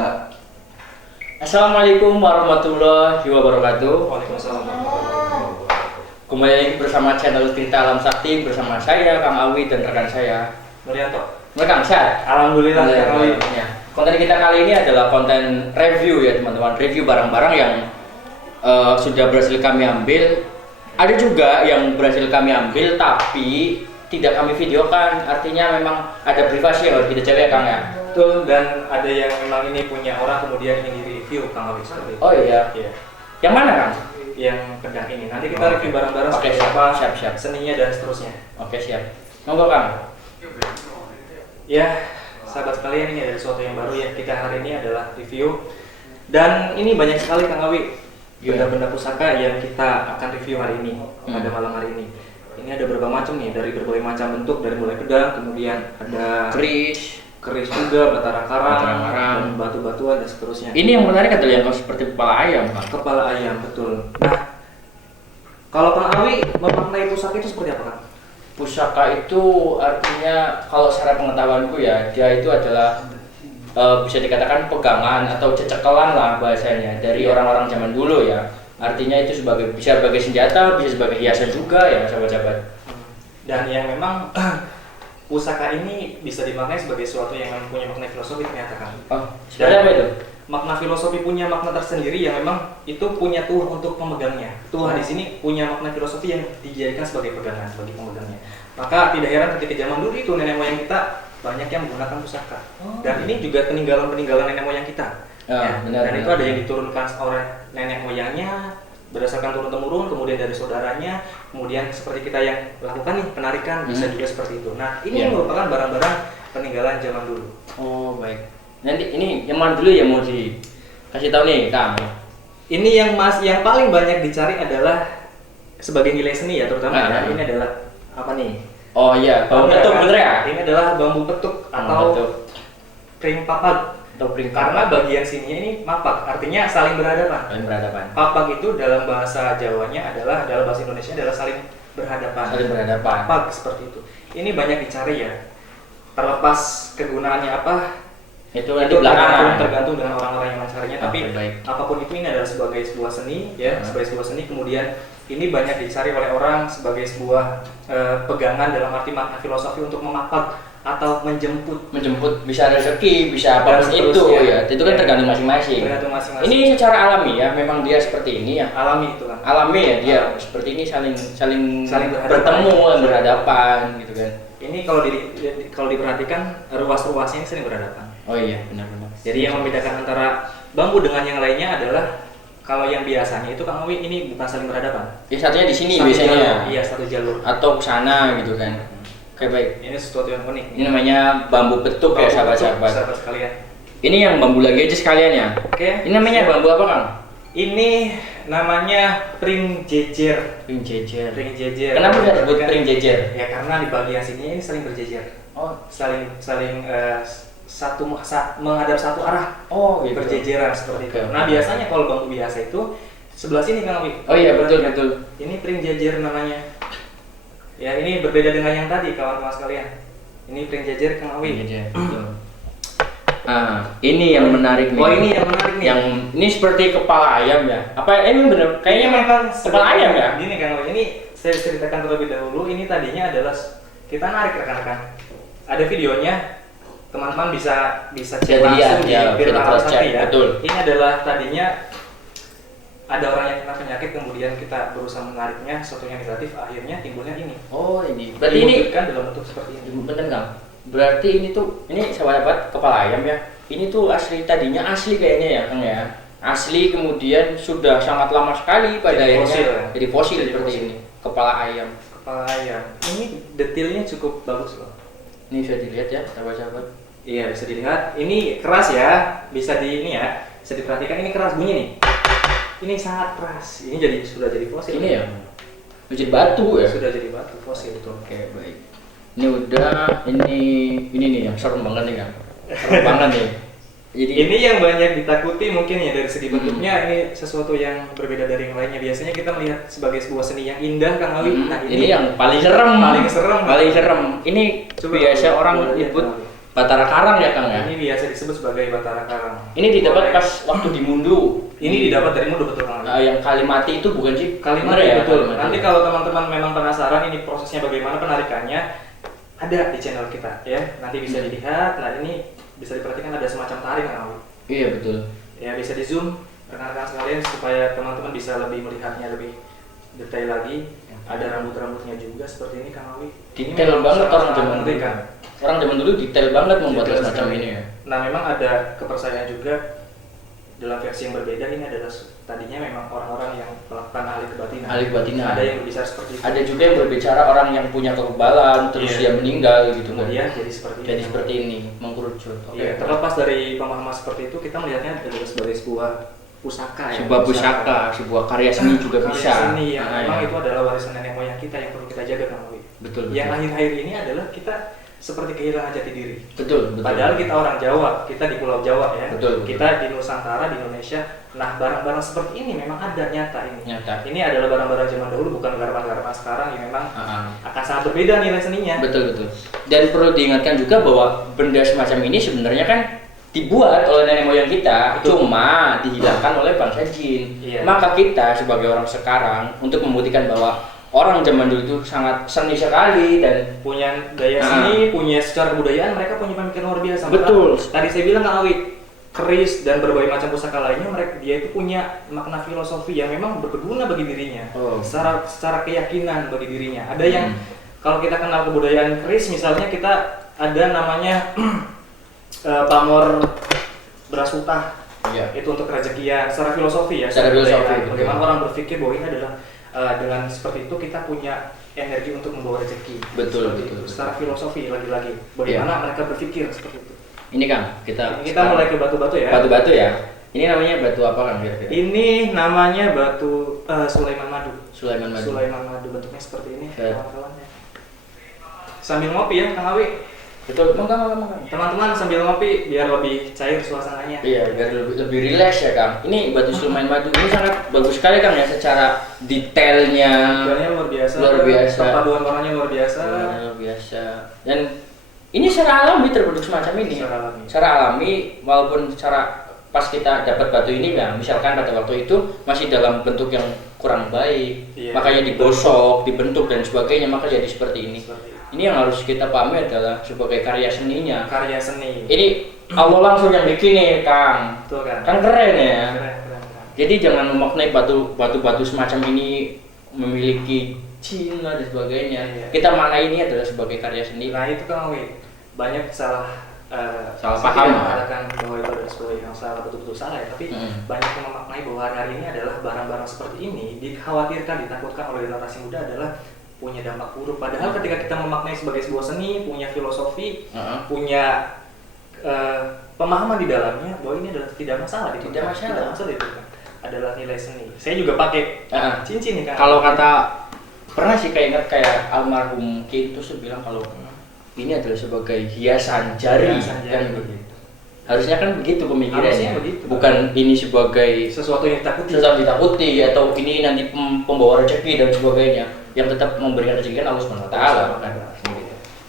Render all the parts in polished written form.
Bismillah. Assalamualaikum warahmatullahi wabarakatuh. Waalaikumsalam warahmatullahi wabarakatuh. Kembali lagi bersama channel Cerita Alam Sakti bersama saya Kang Awi dan rekan saya Nuryanto. Kang sehat. Alhamdulillah Kang Awi. Ya. Konten kita kali ini adalah konten review ya teman-teman, review barang-barang yang sudah berhasil kami ambil. Ada juga yang berhasil kami ambil tapi tidak kami videokan, artinya memang ada privasi yang harus kita jaga ya Kang ya. Betul, dan ada yang memang ini punya orang kemudian ingin di-review Kang Awi seperti itu. Oh iya. Iya. Yang mana Kang? Yang pedang ini. Nanti kita Oke. review barang-barang Oke, seperti siap, apa, siap. seninya dan seterusnya. Oke siap. Monggo Kang. Ya, sahabat sekalian, ini ada sesuatu yang baru ya. Kita hari ini adalah review. Dan ini banyak sekali Kang Awi benda-benda pusaka yang kita akan review hari ini pada malam hari ini. Ini ada berbagai macam nih, dari berbagai macam bentuk, dari mulai pedang, kemudian ada keris juga, batara karang, dan batu-batuan dan seterusnya. Ini yang menarik adalah yang seperti kepala ayam, Kang. Kepala ayam, betul. Nah, kalau Kang Awi memaknai pusaka itu seperti apa, Kang? Pusaka itu artinya kalau secara pengetahuanku ya, dia itu adalah bisa dikatakan pegangan atau cecekelan lah bahasanya dari orang-orang zaman dulu ya. Artinya itu bisa sebagai senjata, bisa sebagai hiasan juga ya, sahabat-sahabat. Dan yang memang pusaka ini bisa dimaknai sebagai sesuatu yang punya makna filosofi ternyata, Kang. Oh, seperti apa itu? Makna filosofi punya makna tersendiri yang memang itu punya Tuhan untuk memegangnya. Tuhan di sini punya makna filosofi yang dijadikan sebagai pegangan bagi pemegangnya. Maka tidak heran ketika zaman dulu itu nenek moyang kita banyak yang menggunakan pusaka. Dan ini juga peninggalan-peninggalan nenek moyang kita. Benar, dan itu benar. ada yang diturunkan oleh nenek moyangnya berdasarkan turun-temurun, kemudian dari saudaranya, kemudian seperti kita yang lakukan nih penarikan bisa juga seperti itu. Nah, ini merupakan barang-barang peninggalan zaman dulu. Oh, baik. Nanti ini yang mana dulu ya mau dikasih tahu nih, Kang. Ini yang paling banyak dicari adalah sebagai nilai seni ya, terutama ya. Ini adalah apa nih? Oh iya, bambu petuk bener ya? Ini adalah bambu petuk atau pring papak. Karena bagian sininya ini mapak, artinya saling berhadapan. Saling berhadapan. Papak itu dalam bahasa Jawanya adalah, dalam bahasa Indonesia adalah saling berhadapan. Saling berhadapan. Papak seperti itu. Ini banyak dicari ya. Terlepas kegunaannya apa, Itu nanti belakangan. tergantung dengan orang-orang yang mencarinya. Tapi baik. apapun itu ini adalah sebagai sebuah seni ya, sebagai sebuah seni. Kemudian ini banyak dicari oleh orang sebagai sebuah pegangan dalam arti makna filosofi untuk memapak atau menjemput Bisa rezeki, bisa apapun itu ya. Itu kan tergantung masing-masing. Tergantung masing-masing. Ini secara alami ya, memang dia seperti ini ya. Alami itu kan. Alami ya dia seperti ini saling bertemu, berhadapan gitu kan. Ini kalau diperhatikan ruas-ruasnya ini sering berhadapan. Oh iya, benar-benar. Jadi yang membedakan antara bambu dengan yang lainnya adalah kalau yang biasanya itu Kang Awi ini bukan saling berhadapan. Ya satunya di sini Satu biasanya. jalur, iya, satu jalur. Atau ke sana gitu kan. Oke, baik. Ini sesuatu yang unik. Ini namanya bambu petuk ya, sahabat-sahabat. Sahabat sekalian. Ini yang bambu lagi aja sekalian ya. Oke. Ini namanya bambu apa, Kang? Ini namanya pring jejer. Pring jejer. Pring jejer. Kenapa bisa disebut pring jejer? Ya karena di bagian sini ini saling berjejer. Oh, Saling menghadap satu arah. oh gitu. Berjejeran seperti itu. Oke. Nah, biasanya kalau bambu biasa itu sebelah sini Kang Awi. Oh iya, betul. Ini pring jejer namanya. Ya, ini berbeda dengan yang tadi kawan-kawan sekalian. Ini pring jejer Kang Awi. Jejer. Betul. Nah, ini yang menarik nih. Oh, ini yang menarik nih. Yang ini seperti kepala ayam ya? Apa ini bener? Kayaknya memang kepala ayam ya? Gini Kang Awi, ini saya ceritakan terlebih dahulu. Ini tadinya adalah kita narik rekan-rekan. Ada videonya. Teman-teman bisa cek Bisa langsung dilihat, di ya, Firman bisa Alasati cross-check, ya. betul. Ini adalah tadinya ada orang yang kena penyakit, kemudian kita berusaha menariknya, sesuatu yang negatif, akhirnya timbulnya ini. Oh, ini. Berarti ini kan dalam bentuk seperti ini. bener Kang. Berarti ini sahabat kepala ayam ya. Ini tuh tadinya asli kayaknya ya, Kang ya. Asli kemudian sudah sangat lama sekali pada Jadi akhirnya fosil, ya? jadi fosil Jadi seperti fosil. ini. Kepala ayam. Kepala ayam. Ini detailnya cukup bagus loh. Ini bisa dilihat ya, sahabat-sahabat. Iya, bisa dilihat. Ini keras ya, bisa bisa diperhatikan. Ini keras bunyi nih. Ini sangat keras. Ini sudah jadi fosil. Ini ya. Jadi batu ya. Sudah jadi batu fosil itu. Oke, baik. Ini udah ini nih yang serem banget nih Kang. Serem banget nih. Jadi Ini yang banyak ditakuti mungkin ya dari segi bentuknya. Ini sesuatu yang berbeda dari yang lainnya. Biasanya kita melihat sebagai sebuah seni yang indah Kang Awi. Nah, ini yang paling serem. Paling serem. Paling serem. Ini Coba biasa kalau orang boleh lihat, nyebut Kang Awi. Batara Karang ya Kang ya. Ini biasa disebut sebagai Batara Karang. Ini didapat pas waktu di Mundu. Ini didapat dari Mundu, betul Kang. Yang Kalimati itu bukan sih? Kalimati Bener ya, betul. Kalimati. Nanti kalau teman-teman memang penasaran ini prosesnya bagaimana penarikannya, ada di channel kita ya. Nanti bisa dilihat. Nah ini bisa diperhatikan ada semacam taring Kang. Iya betul. Ya bisa di zoom rekan-rekan sekalian supaya teman-teman bisa lebih melihatnya lebih detail lagi. Ada rambut-rambutnya juga seperti ini Kang Awi. Detail banget orang zaman dulu. kan. Orang zaman dulu detail banget membuat Detail semacam sekali. ini ya. Nah memang ada kepercayaan juga dalam versi yang berbeda. Ini adalah tadinya memang orang-orang yang melakukan ahli kebatinan. Ahli kebatinan. Ada yang berbicara seperti itu. Ada juga yang berbicara orang yang punya kekebalan terus Iya. dia meninggal gitu kan. Kemudian jadi seperti ini. Jadi seperti ini mengkerucut. Iya, terlepas dari pemahaman seperti itu, kita melihatnya adalah sebagai sebuah pusaka ya. Sebuah pusaka, sebuah karya seni juga Karya bisa. seni yang Nah, memang ya. itu adalah warisan nenek moyang kita yang perlu kita jaga Kang Awi. Betul. Yang betul. akhir-akhir ini adalah kita seperti kehilangan jati diri. Betul, betul. Padahal kita orang Jawa, kita di Pulau Jawa ya. Betul, betul. Kita di Nusantara, di Indonesia. Nah, barang-barang seperti ini memang ada nyata ini. Nyata. Ini adalah barang-barang zaman dahulu, bukan garapan-garapan sekarang yang memang Ah, akan sangat berbeda nilai seninya. betul betul. Dan perlu diingatkan juga bahwa benda semacam ini sebenarnya kan dibuat oleh nenek moyang kita, Betul. cuma dihilangkan oleh bangsa jin. Iya. Maka kita sebagai orang sekarang untuk membuktikan bahwa orang zaman dulu itu sangat seni sekali dan Punya daya seni, punya secara kebudayaan, mereka punya pemikiran luar biasa. Betul. Maka, tadi saya bilang Kang Awi, keris dan berbagai macam pusaka lainnya, dia itu punya makna filosofi yang memang berguna bagi dirinya. Oh. Secara keyakinan bagi dirinya. Ada yang kalau kita kenal kebudayaan keris, misalnya kita ada namanya pamor beras utah. iya. Itu untuk kerezekian secara filosofi ya. Secara filosofi, kebudayaan. betul. Bagaimana orang berpikir bahwa ini adalah dengan seperti itu kita punya energi untuk membawa rezeki. Betul, Seperti betul, itu. betul. Secara filosofi lagi-lagi. Bagaimana mereka berpikir seperti itu. Ini Kang, kita Kita mulai ke batu-batu ya. batu-batu ya. Ini namanya batu apa Kang kira-kira? Ini namanya batu Sulaiman Madu. Sulaiman Madu. Sulaiman Madu bentuknya seperti ini, Ya. kawan-kawan. Sambil ngopi ya, Kang Awi. Betul, Kang. Teman-teman sambil ngopi biar lebih cair suasananya. Iya, biar lebih rileks ya Kang. Ini batu Sulaiman Madu ini sangat bagus sekali Kang ya secara detailnya. Detailnya luar biasa. Luar biasa. Perpaduan warnanya luar biasa. Luar biasa. Dan ini secara alami terbentuk semacam ini. Secara alami. Secara alami, walaupun secara pas kita dapat batu ini ya, misalkan pada waktu itu masih dalam bentuk yang kurang baik, Iya. makanya digosok, dibentuk dan sebagainya, maka jadi seperti ini. Seperti itu. Ini yang harus kita pahami adalah sebagai karya seninya. Karya seni. Ini Allah langsung yang bikin nih, Kang. Betul kan? Kan keren ya. Keren. Jadi jangan memaknai batu-batu semacam ini memiliki jin lah dan sebagainya. Iya. Kita maknai ini adalah sebagai karya seni. Nah itu Kang Awi, banyak salah Salah saya paham. tidak mengatakan bahwa itu adalah sebuah yang salah, betul-betul salah ya, tapi banyak yang memaknai bahwa hari ini adalah barang-barang seperti ini dikhawatirkan, ditakutkan oleh generasi muda adalah punya dampak buruk. Padahal ketika kita memaknai sebagai sebuah seni, punya filosofi, punya pemahaman di dalamnya bahwa ini adalah tidak masalah, Tidak masalah. diterima. Adalah nilai seni. Saya juga pakai cincin nih Kang. Kalau kata pernah sih ingat kayak almarhum Ki itu bilang kalau ini adalah sebagai hiasan jari, Hiasan jari. kan begitu. Harusnya kan begitu pemikirannya. Harusnya begitu. Bukan ini sebagai sesuatu yang ditakuti. tetap ditakuti atau ini nanti pembawa rezeki dan sebagainya. Yang tetap memberikan rezeki kan Allah Subhanahu wa taala. Kan?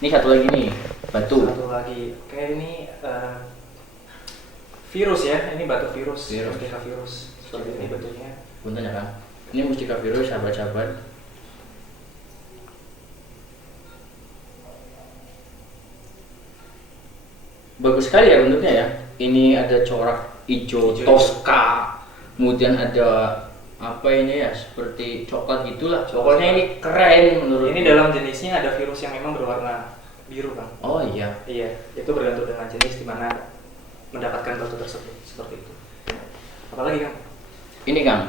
Ini satu lagi nih, batu. Satu lagi, kayak ini virus ya, ini batu virus, Virus. mustika virus. Seperti ini batunya. Punten ya kan. Ini mustika virus sahabat-sahabat. Bagus sekali ya bentuknya ya. Ini ada corak hijau Hijau. Tosca. Kemudian ada apa ini ya seperti coklat gitulah. Pokoknya ini keren menurut. Ini dalam jenisnya ada virus yang memang berwarna biru kan? Oh iya. Iya, itu bergantung dengan jenis di mana mendapatkan batu tersebut seperti itu. Apalagi kan? Ini Kang.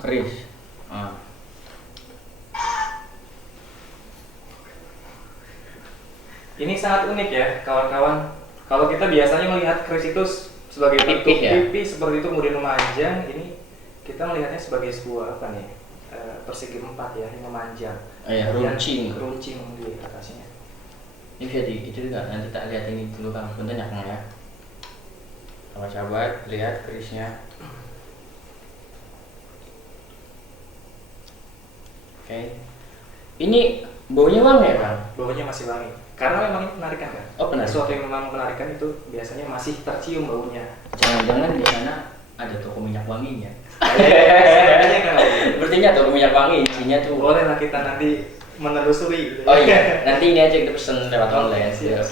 Keris. Ini sangat unik ya, kawan-kawan. Kalau kita biasanya melihat keris itu sebagai bentuk Pipih ya? pipih seperti itu kemudian memanjang, ini kita melihatnya sebagai sebuah apa nih? Persegi empat ya, yang memanjang. Iya, Kemudian runcing. Runcing di atasnya. Ini bisa di itu juga nanti tak lihat ini dulu Kang. Bentar ya Kang ya. Sahabat-sahabat lihat kerisnya. Oke. Ini baunya wangi ya Kang? Bawahnya masih wangi. Karena memang ini penarikan kan. Oh, penarikan. Sesuatu yang memang menarikan itu biasanya masih tercium baunya. Jangan-jangan di sana ada toko minyak wanginya. Kayaknya kan. Sepertinya toko minyak wangi isinya tuh. Boleh lah kita nanti menelusuri gitu. Oh iya, nanti ini aja kita pesen lewat online. Siap.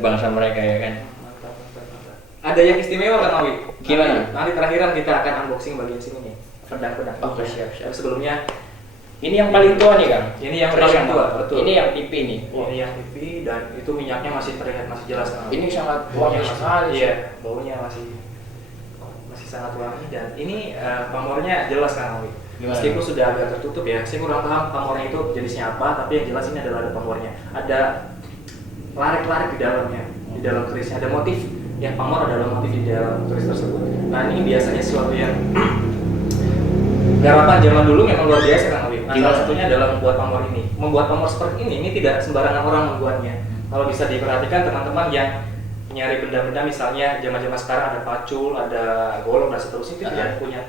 Bangsa mereka ya kan. Mantap. Ada yang istimewa kan Awi? Gimana? Nanti terakhiran kita akan unboxing bagian sini nih. Pedang. Oke, siap. Tapi sebelumnya Ini yang paling tua nih Kang. ini yang paling tua, betul. Ini yang pipi nih. Ini yang pipi dan itu minyaknya masih terlihat masih jelas kan. Ini sangat baunya wangi sekali. Iya, baunya masih sangat wangi dan ini pamornya jelas kan Awi. Gimana? Meskipun sudah agak tertutup ya, saya kurang paham pamornya itu jenisnya apa, tapi yang jelas ini adalah ada pamornya. Ada larik-larik di dalamnya, di dalam kerisnya ada motif yang pamor adalah motif di dalam keris tersebut. Nah ini biasanya sesuatu yang garapan zaman dulu memang luar biasa kan Awi. Nah, salah satunya adalah membuat pamor ini. Membuat pamor seperti ini tidak sembarangan orang membuatnya. Kalau bisa diperhatikan teman-teman yang nyari benda-benda misalnya zaman-zaman sekarang ada pacul, ada golok dan seterusnya itu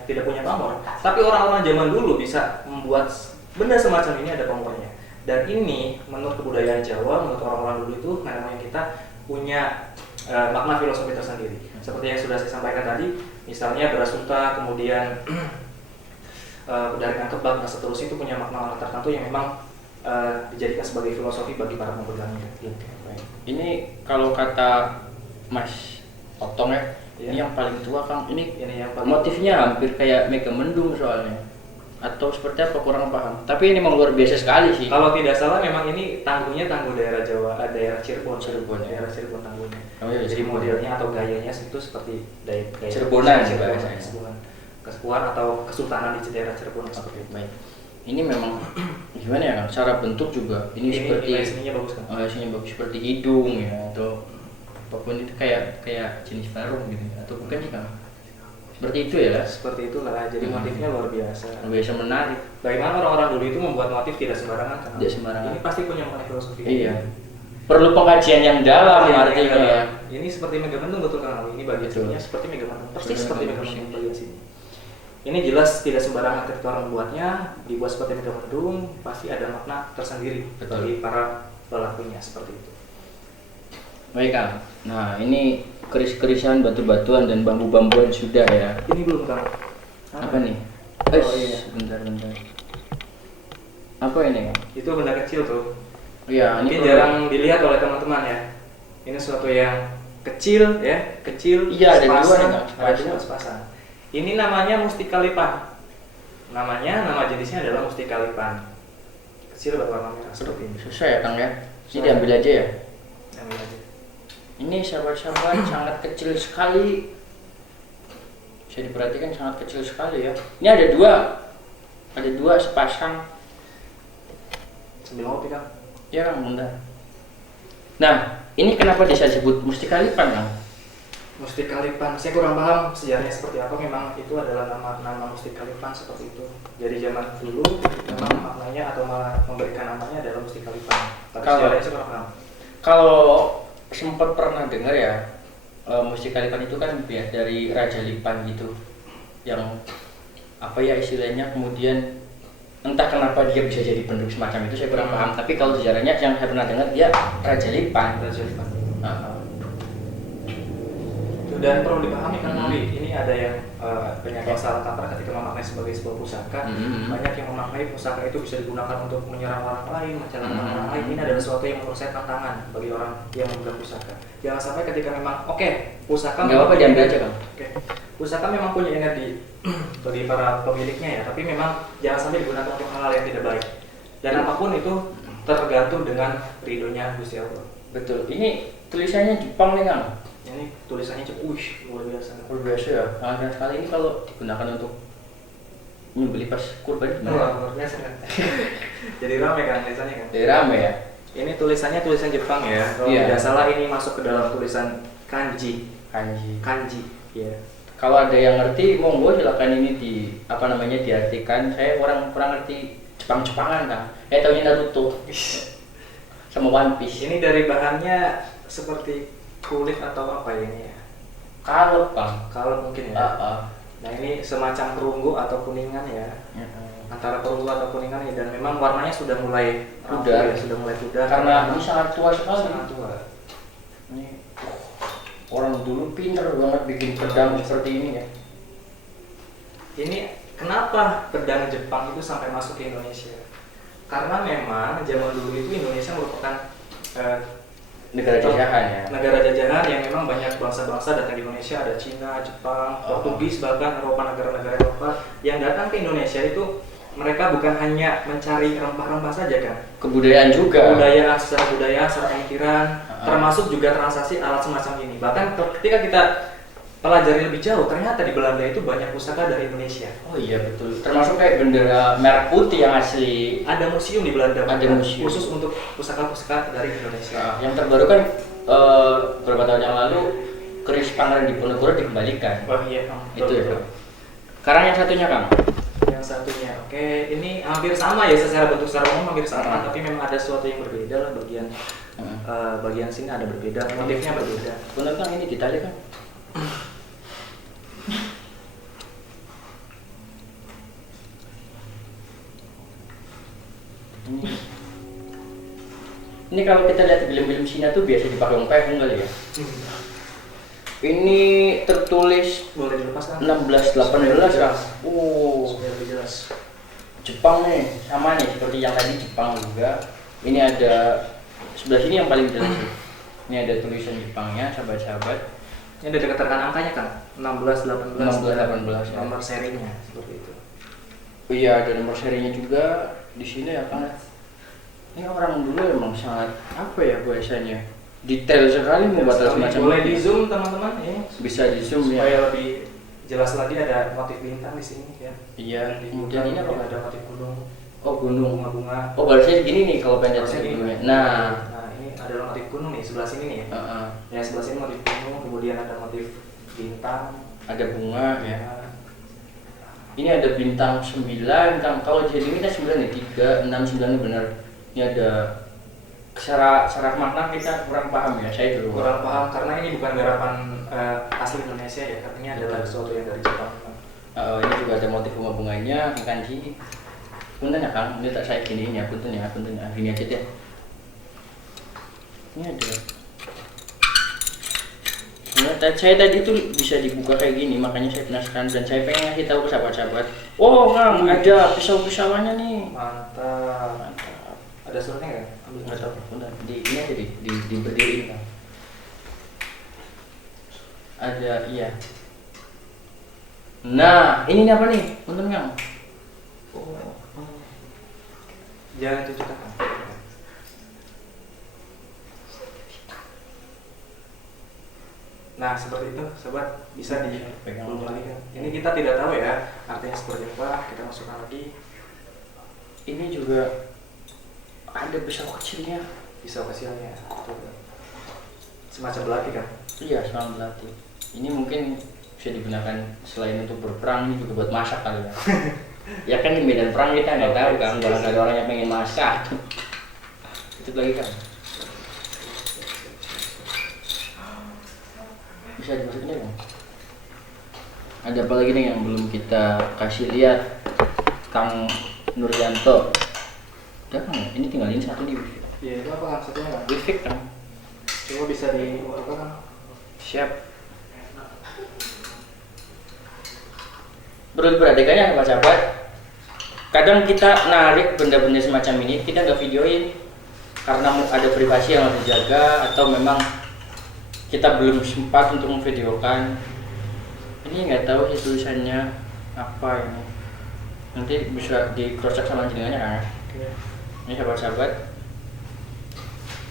tidak punya pamor. Tapi orang-orang zaman dulu bisa membuat benda semacam ini ada pamornya. Dan ini menurut kebudayaan Jawa, menurut orang-orang dulu itu nenek moyang kita punya makna filosofi tersendiri. Seperti yang sudah saya sampaikan tadi, misalnya beras unta, kemudian dari kebab dan seterusnya itu punya makna tertentu yang memang dijadikan sebagai filosofi bagi para pemegangnya. Ini kalau kata Mas Otong ya, ini yang paling tua Kang. Ini yang motifnya hampir kayak Megamendung soalnya. Atau seperti apa kurang paham. Tapi ini memang luar biasa sekali sih. Kalau tidak salah memang ini tangguhnya tangguh daerah Jawa, daerah Cirebon ya. daerah Cirebon tangguhnya. Oh, iya, jadi Cirebon. modelnya atau gayanya itu seperti gaya Cirebonan kesepuan atau kesultanan di daerah Cirebon seperti itu. Baik. Ini memang gimana ya Kang? Cara bentuk juga ini seperti sininya bagus kan? sininya bagus seperti hidung ya atau apapun itu kayak jenis paruh gitu atau bukan sih Kang? Seperti itu ya? Seperti itulah. Jadi motifnya luar biasa. Luar biasa menarik. Bagaimana orang-orang dulu itu membuat motif tidak sembarangan kan? Tidak sembarangan. Ini pasti punya makna filosofi. Iya. Perlu pengkajian yang dalam artinya ya. Ini seperti Megamendung betul kan? Ini bagian sininya seperti Megamendung. Persis seperti Megamendung bagian sini. Ini jelas tidak sembarangan ketika orang membuatnya, dibuat seperti Megamendung, pasti ada makna tersendiri bagi para pelakunya seperti itu. Baik Kang. Nah ini keris-kerisan, batu-batuan dan bambu-bambuan sudah ya. Ini belum Kang. Apa nih? Oh iya. Bentar. Apa ini Kang? Itu benda kecil tuh. Iya, Mungkin jarang dilihat oleh teman-teman ya. Ini sesuatu yang kecil ya, kecil. Iya, ada dua nih Kang. Ada dua sepasang. Ini namanya mustika lipan. Nama jenisnya adalah mustika lipan. Kecil berwarna merah seperti ini. Susah ya Kang ya? Ini diambil aja ya? Ambil aja. Ini sahabat-sahabat sangat kecil sekali. Bisa diperhatikan sangat kecil sekali ya. Ini ada dua sepasang. Sambil ngopi Kang. Ya Kang, bentar. Nah, ini kenapa bisa disebut mustika lipan Kang? Mustika lipan, saya kurang paham sejarahnya seperti apa. Memang itu adalah nama mustika lipan seperti itu. Jadi zaman dulu memang maknanya atau memberikan namanya adalah mustika lipan. Tapi sejarahnya saya kurang paham. Kalau sempat pernah dengar ya, mustika lipan itu kan dari Raja Lipan gitu, yang apa ya istilahnya, kemudian entah kenapa dia bisa jadi bentuk semacam itu saya kurang paham. Tapi kalau sejarahnya yang saya pernah dengar dia Raja Lipan. Dan perlu dipahami kan Nabi, ini ada yang banyak yang salah kaprah ketika memaknai sebagai sebuah pusaka. Banyak yang memaknai pusaka itu bisa digunakan untuk menyerang orang lain, mencelakakan orang lain. Ini adalah sesuatu yang menurut saya tantangan bagi orang yang memegang pusaka. Jangan sampai ketika memang pusaka nggak apa-apa diambil aja Kang. Pusaka memang punya energi bagi para pemiliknya ya, tapi memang jangan sampai digunakan untuk hal-hal yang tidak baik. Dan apapun itu tergantung dengan ridhonya Gusti Allah. Betul. Ini tulisannya Jepang nih Kang. Ini tulisannya luar biasa. Luar biasa ya. Nah, sekali ini kalau digunakan untuk nyembeli pas kurban gimana? Luar biasa kan. Jadi rame kan tulisannya kan? Jadi rame ya. Ini tulisannya tulisan Jepang ya. Kalau tidak salah ini masuk ke dalam tulisan kanji. Ya. Kalau ada yang ngerti, monggo silakan ini diartikan. Saya kurang ngerti Jepang-Jepangan Kang. Taunya Naruto sama One Piece. Ini dari bahannya seperti kulit atau apa ini ya? Kalep Kang. Kalep mungkin ya. Nah ini semacam perunggu atau kuningan ya, antara perunggu atau kuningan ya, dan memang warnanya sudah mulai pudar, ya, sudah mulai pudar karena ini sangat tua sekali. sangat tua. Ini orang dulu pinter banget bikin pedang seperti ini ya. Ini kenapa pedang Jepang itu sampai masuk ke Indonesia? Karena memang zaman dulu itu Indonesia merupakan Negara jajahan ya. negara jajahan yang memang banyak bangsa-bangsa datang ke Indonesia, ada Cina, Jepang, Portugis, bahkan Eropa, negara-negara Eropa yang datang ke Indonesia itu mereka bukan hanya mencari rempah-rempah saja kan, Kebudayaan juga. kebudayaan, secara pemikiran, termasuk juga transaksi alat semacam ini. Bahkan ketika kita pelajari lebih jauh, ternyata di Belanda itu banyak pusaka dari Indonesia. Oh iya betul. Termasuk kayak bendera merah putih yang asli. Ada museum di Belanda, Ada museum khusus untuk pusaka-pusaka dari Indonesia. Yang terbaru kan beberapa tahun yang lalu keris Pangeran Diponegoro dikembalikan. Oh iya, Itu ya. Sekarang yang satunya Kang. Yang satunya, oke, ini hampir sama ya secara bentuk, secara umum hampir sama, tapi memang ada sesuatu yang berbeda lah bagian sini ada berbeda, motifnya berbeda. Benar Kang, ini detailnya kan? Ini kalau kita lihat di film-film Cina tuh biasa dipakai pehung kali ya. Ini tertulis Boleh dilepaskan? 1618 Kang. Supaya lebih jelas. Jepang nih, sama nih seperti yang tadi Jepang juga. Ini ada sebelah sini yang paling jelas sih. Ini ada tulisan Jepangnya, sahabat-sahabat. Ini ada dikatakan angkanya kan? 16, 18, 16, 18 ya. nomor serinya seperti itu. Oh iya, ada nomor serinya juga di sini ya Kang. Ini orang dulu emang sangat apa ya bahasanya, detail sekali membuat semacam. Boleh di zoom teman-teman ini. Bisa di zoom ya. Supaya lebih jelas lagi, ada motif bintang di sini ya. Iya. Kemudian ini apa? Ada motif gunung. Oh gunung. Bunga-bunga. Oh barisnya gini nih kalau pengen Harusnya dari gini. gunungnya. Nah. Nah ini adalah motif gunung nih sebelah sini nih ya. Ya sebelah sini motif gunung, kemudian ada motif bintang. Ada bunga ya. Ini ada bintang 9 Kang. Kalau jadi ini kan 9 nih, 3, 6, 9 benar. Ini ada secara makna kita kurang paham ya, saya dulu Kurang paham karena ini bukan garapan asli Indonesia ya, karena ini adalah sesuatu yang dari Jepang. Ini juga ada motif bunga-bunganya, kanji. Punten ya Kang, ini tak saya giniin ya, punten ya, gini aja deh. Ini ada. Saya tadi itu bisa dibuka kayak gini, makanya saya penasaran dan saya pengen ngasih tahu ke sahabat-sahabat. Oh Kang, ada pisau-pisauannya nih. Mantap. Ada suratnya nggak? Nggak tahu, bentar. Ini aja diberdiriin Kang. Ada, iya. Nah, ini apa nih? Punten Kang. Jangan tunjukkan. Nah seperti itu, sobat, bisa dipegang lagi kan. Ini kita tidak tahu ya artinya seperti apa. Kita masukkan lagi. Ini juga ada pisau kecilnya. Pisau kecilnya. Semacam belati kan? Iya, semacam belati. Ini mungkin bisa digunakan selain untuk berperang, ini juga buat masak kali ya. Ya kan di medan perang kita nggak tahu kan, barangkali orang yang pengen masak. Itu lagi kan. Bisa dimasukin ya Kang? Ada apa lagi nih yang belum kita kasih lihat Kang Nuryanto? Udah Kang, ini tinggal ini satu di wifi. Ya itu apa kan satunya kan? Wifi Kang. Coba bisa dibuka kan? Siap. Perhatikan ya sahabat. Kadang kita narik benda-benda semacam ini, kita nggak videoin karena ada privasi yang harus dijaga atau memang kita belum sempat untuk memvideokan. Ini nggak tahu sih tulisannya apa ini. Nanti bisa di cross check sama jenengannya kan? Ini sahabat-sahabat.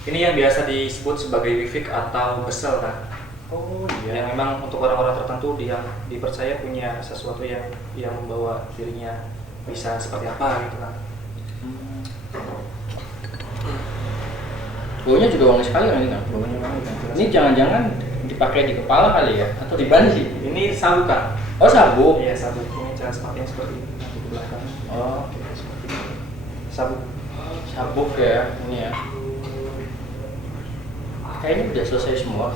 Ini yang biasa disebut sebagai wifik atau besel kan? Oh Yang memang untuk orang-orang tertentu yang dipercaya punya sesuatu yang membawa dirinya bisa seperti apa gitu kan? Baunya juga wangi sekali kan ini Kang? Baunya wangi kan? Ini jangan-jangan dipakai di kepala kali ya? Atau di ban sih? Ini sabuk kan? Oh sabuk? Iya sabuk. Ini cara sepertinya seperti ini. Nanti ke belakang. Oh Oke, seperti ini. Sabuk. sabuk ya, ini ya. Kayaknya udah selesai semua.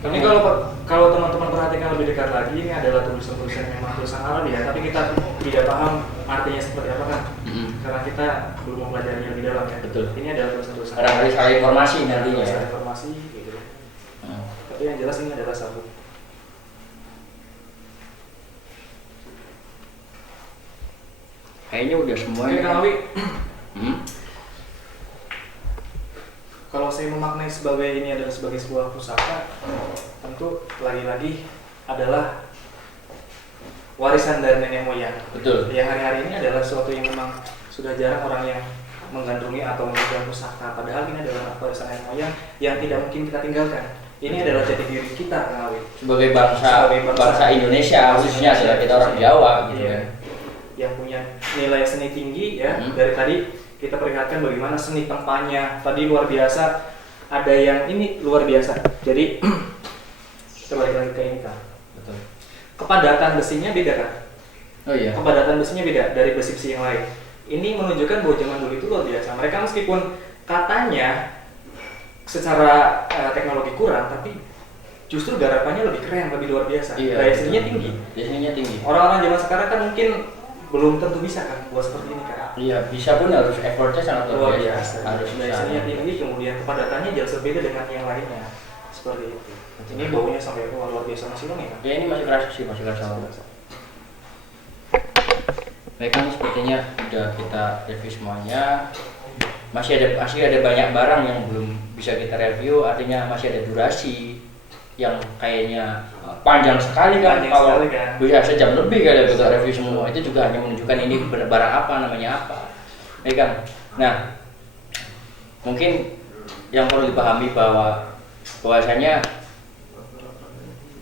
Ini kalau teman-teman perhatikan lebih dekat lagi, ini adalah tulisan-tulisan yang memang tulisan Arab ya, tapi kita tidak paham artinya seperti apa kan? Karena kita belum mempelajari lebih dalam ya. Betul. Ini adalah tulisan-tulisan. Barangkali salah informasi nantinya ya. Salah informasi gitu. Tapi yang jelas ini adalah sabuk. Kayaknya udah semua Oke, ya. Kang Awi. Kalau saya memaknai sebagai ini adalah sebagai sebuah pusaka, tentu lagi-lagi adalah warisan dari nenek moyang. Betul. Yang hari-hari ini adalah sesuatu yang memang sudah jarang orang yang menggandrungi atau memegang pusaka. Padahal ini adalah warisan nenek moyang yang tidak mungkin kita tinggalkan. Ini adalah jati diri kita, Kang Awi. Sebagai bangsa Indonesia, khususnya adalah kita orang Jawa gitu Iya. kan. Yang punya nilai seni tinggi ya. Dari tadi kita perlihatkan bagaimana seni tempanya tadi luar biasa, ada yang ini luar biasa. Jadi kita balik lagi ke ini kan. Betul. Kepadatan besinya beda kan? Oh iya. Kepadatan besinya beda dari besi-besi yang lain. Ini menunjukkan bahwa zaman dulu itu luar biasa. Mereka meskipun katanya secara teknologi kurang, tapi justru garapannya lebih keren, lebih luar biasa. Iya, Daya seninya tinggi. Daya seninya tinggi. Orang-orang zaman sekarang kan mungkin belum tentu bisa kan buat seperti ini kan. Iya, bisa pun harus effortnya sangat luar biasa. Harus daya bisa. seninya tinggi, kemudian kepadatannya jauh berbeda dengan yang lainnya. Seperti itu. Ini baunya sampai luar biasa, masih wangi kan? Ya ini masih keras sih, masih keras. Baik kan, sepertinya udah kita review semuanya. Masih ada banyak barang yang belum bisa kita review, artinya masih ada durasi yang kayaknya panjang sekali kan. Kalau bisa sejam lebih kali kita review semua, itu juga hanya menunjukkan ini barang apa, namanya apa. Baik kan. Nah, mungkin yang perlu dipahami bahwasanya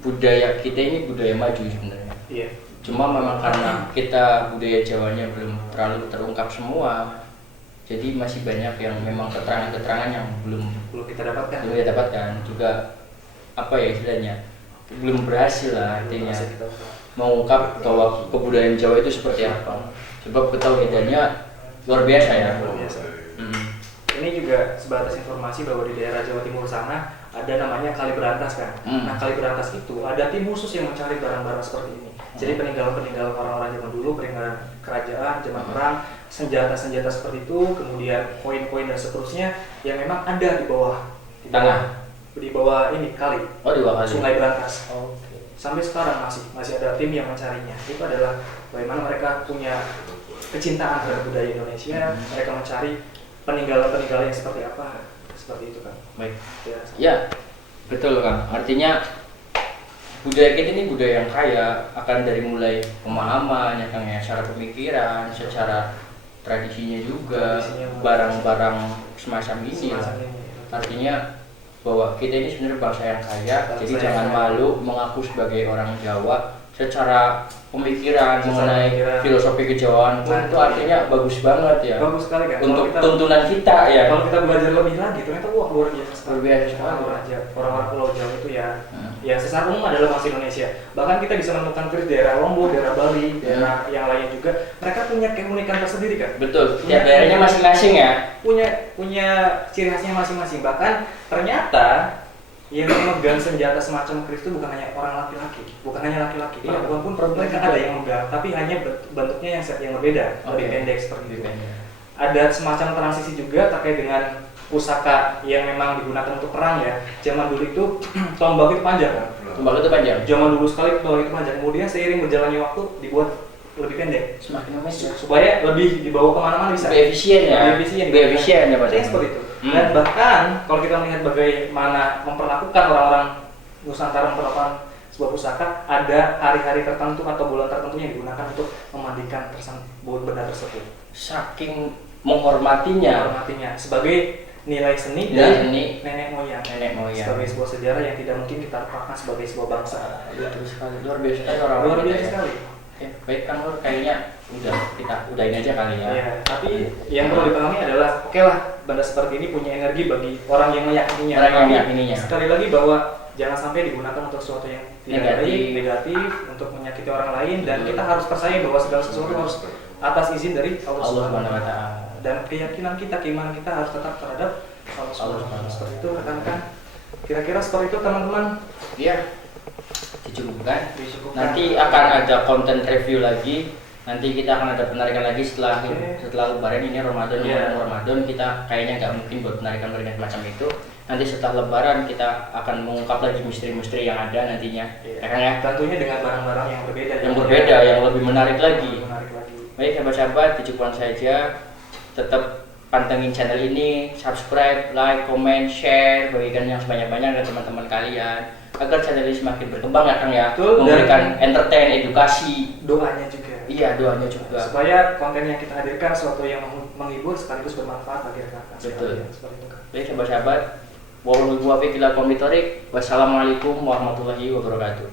budaya kita ini budaya maju sebenarnya. Iya. Cuma memang karena kita budaya Jawanya belum terlalu terungkap semua, jadi masih banyak yang memang keterangan-keterangan yang belum kita dapatkan. Belum kita dapatkan juga, apa ya istilahnya, belum berhasil lah artinya mengungkap bahwa kebudayaan Jawa itu seperti apa. Sebab ketauhidannya luar biasa ya. Luar biasa. Ini juga sebatas informasi bahwa di daerah Jawa Timur sana ada namanya Kali Berantas kan. Nah, Kali Berantas itu ada tim khusus yang mencari barang-barang seperti ini. Jadi peninggalan-peninggalan orang-orang zaman dulu, peninggalan kerajaan, zaman perang, senjata-senjata seperti itu, kemudian koin-koin dan seterusnya yang memang ada di bawah tanah, di bawah ini kali. Oh, di bawah kali. Sungai Berantas. Sampai sekarang masih ada tim yang mencarinya. Itu adalah bagaimana mereka punya kecintaan terhadap budaya Indonesia. Mereka mencari peninggalan-peninggalan yang seperti apa, seperti itu kan. Baik. Ya, betul kan. Artinya budaya kita ini budaya yang kaya, akan dari mulai pemahaman, ya kan ya, secara pemikiran, secara tradisinya juga, barang-barang semacam ini lah. Artinya bahwa kita ini sebenarnya bangsa yang kaya, jadi jangan malu mengaku sebagai orang Jawa. Secara pemikiran mengenai filosofi kejawaan pun itu artinya bagus banget ya. Bagus sekali kan. Untuk tuntunan kita ya. Kalau kita belajar lebih lagi, ternyata wah luar biasa sekali. Luar biasa sekali. Orang-orang Pulau Jawa itu ya, ya secara umum adalah bangsa Indonesia. Bahkan kita bisa menemukan di daerah Lombok, daerah Bali, daerah yang lainnya juga. Mereka punya keunikan tersendiri kan. Betul. Tiap daerahnya masing-masing ya. Punya ciri khasnya masing-masing. Bahkan ternyata yang memegang senjata semacam keris itu bukan hanya orang laki-laki, perempuan pun mereka ada yang memegang, tapi hanya bentuknya yang berbeda, lebih pendek seperti itu. Ada semacam transisi juga terkait dengan pusaka yang memang digunakan untuk perang ya. Zaman dulu itu tombak itu panjang kan? Tombak itu panjang. Zaman dulu sekali tombak itu panjang. Kemudian seiring berjalannya waktu dibuat lebih pendek, semakin lama supaya lebih dibawa kemana-mana bisa. Lebih efisien ya. Lebih efisien ya Pak. Seperti itu. Dan bahkan kalau kita melihat bagaimana memperlakukan orang-orang Nusantara memperlakukan sebuah pusaka, ada hari-hari tertentu atau bulan tertentu yang digunakan untuk memandikan benda tersebut. Saking menghormatinya sebagai nilai seni dan nenek moyang. Sebagai sebuah sejarah yang tidak mungkin kita lupakan sebagai sebuah bangsa. Betul sekali. Luar biasa sekali orang-orang. Luar biasa sekali. Ya, baik kan Nur, kayaknya kita udahin aja kali ya. Iya, tapi yang perlu dipahami adalah oke lah, benda seperti ini punya energi bagi orang yang meyakininya. Sekali lagi bahwa jangan sampai digunakan untuk sesuatu yang tidak negatif, untuk menyakiti orang lain, dan kita harus percaya bahwa segala sesuatu harus atas izin dari Allah Subhanahu wa Ta'ala. Dan keyakinan kita, keimanan kita harus tetap terhadap Allah Subhanahu wa Ta'ala. Seperti itu rekan-rekan. Kira-kira seperti itu teman-teman. Iya, dicukupkan. Dicukupkan. Nanti akan ada konten review lagi. Nanti kita akan ada penarikan lagi setelah Lebaran. Ini Ramadan, Ramadan kita kayaknya nggak mungkin buat penarikan macam itu. Nanti setelah Lebaran kita akan mengungkap lagi misteri-misteri yang ada nantinya. Ya kan ya? Tentunya dengan barang-barang yang berbeda. Yang lebih menarik lagi. Baik sahabat-sahabat, dicukupkan saja. Tetap pantengin channel ini, subscribe, like, comment, share, bagikan yang sebanyak-banyaknya ke teman-teman kalian agar channel ini semakin berkembang ya Kang ya. Memberikan entertain, edukasi, doanya juga. Iya, doanya juga. Supaya konten yang kita hadirkan sesuatu yang menghibur sekaligus bermanfaat bagi rekan-rekan. Betul. Baik sahabat-sahabat, wassalamualaikum warahmatullahi wabarakatuh.